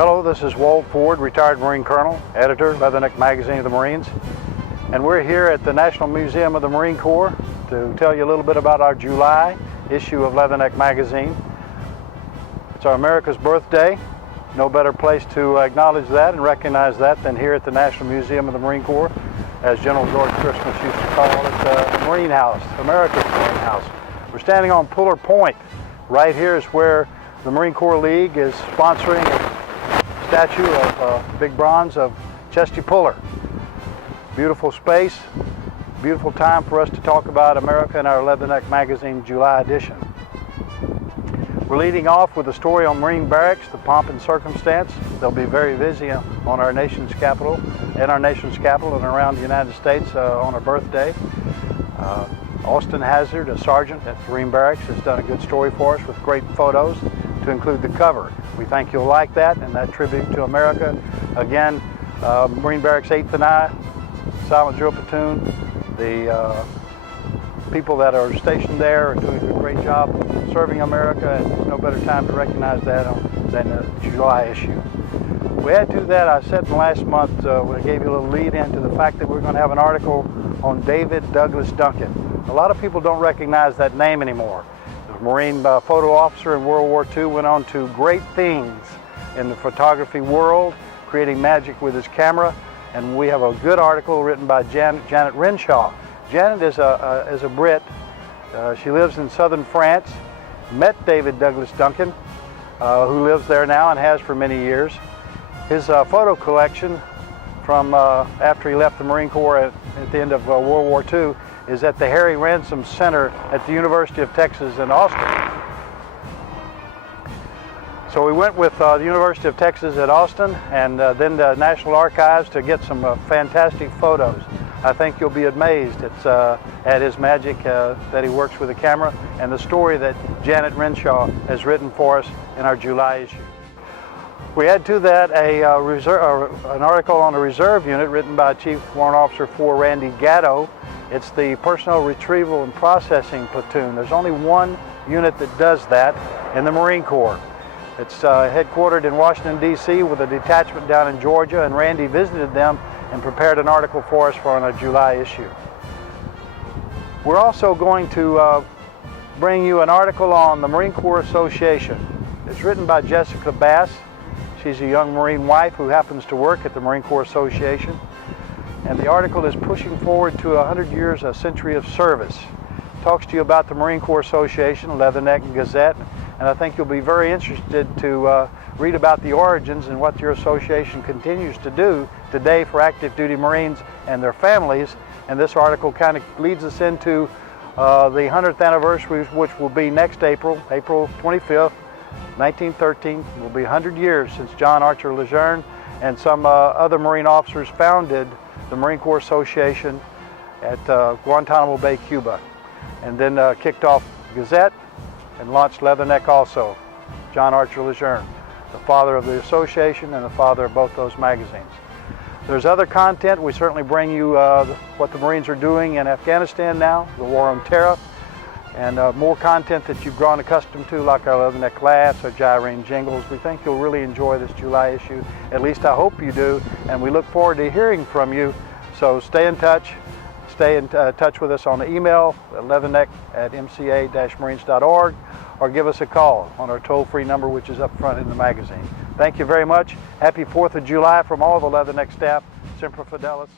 Hello, this is Walt Ford, retired Marine Colonel, editor, Leatherneck Magazine of the Marines. And we're here at the National Museum of the Marine Corps to tell you a little bit about our July issue of Leatherneck Magazine. It's our America's birthday. No better place to acknowledge that and recognize that than here at the National Museum of the Marine Corps, as General George Christmas used to call it, the Marine House, America's Marine House. We're standing on Puller Point. Right here is where the Marine Corps League is sponsoring a statue of big bronze of Chesty Puller. Beautiful space, beautiful time for us to talk about America in our Leatherneck Magazine July edition. We're leading off with a story on Marine barracks, the pomp and circumstance. They'll be very busy on our nation's capital, and around the United States on our birthday. Austin Hazard, a sergeant at Marine Barracks, has done a good story for us with great photos to include the cover. We think you'll like that, and that tribute to America. Again, Marine Barracks 8th and I, Silent Drill Platoon, the people that are stationed there are doing a great job serving America, and there's no better time to recognize that than the July issue. We had to do that, I said last month, when I gave you a little lead into the fact that we're going to have an article on David Douglas Duncan. A lot of people don't recognize that name anymore. The Marine photo officer in World War II went on to great things in the photography world, creating magic with his camera, and we have a good article written by Janet Renshaw. Janet is a Brit. She lives in southern France, met David Douglas Duncan, who lives there now and has for many years. His photo collection from after he left the Marine Corps at the end of World War II is at the Harry Ransom Center at the University of Texas in Austin. So we went with the University of Texas at Austin and then the National Archives to get some fantastic photos. I think you'll be amazed at his magic that he works with a camera and the story that Janet Renshaw has written for us in our July issue. We add to that an article on a reserve unit written by Chief Warrant Officer 4 Randy Gatto. It's the Personnel Retrieval and Processing Platoon. There's only one unit that does that in the Marine Corps. It's headquartered in Washington, D.C. with a detachment down in Georgia, and Randy visited them and prepared an article for us for our July issue. We're also going to bring you an article on the Marine Corps Association. It's written by Jessica Bass. She's a young Marine wife who happens to work at the Marine Corps Association. And the article is pushing forward to 100 years, a century of service. It talks to you about the Marine Corps Association, Leatherneck and Gazette, and I think you'll be very interested to read about the origins and what your association continues to do today for active duty Marines and their families. And this article kind of leads us into the 100th anniversary, which will be next April 25th, 1913. It will be 100 years since John Archer Lejeune and some other Marine officers founded the Marine Corps Association at Guantanamo Bay, Cuba, and then kicked off Gazette and launched Leatherneck also. John Archer Lejeune, the father of the association and the father of both those magazines. There's other content. We certainly bring you what the Marines are doing in Afghanistan now, the war on terror, and more content that you've grown accustomed to, like our Leatherneck laughs, our gyrene jingles. We think you'll really enjoy this July issue. At least I hope you do, and we look forward to hearing from you. So stay in touch. Stay in touch with us on the email at leatherneck@mca-marines.org, or give us a call on our toll-free number, which is up front in the magazine. Thank you very much. Happy 4th of July from all the Leatherneck staff. Semper Fidelis.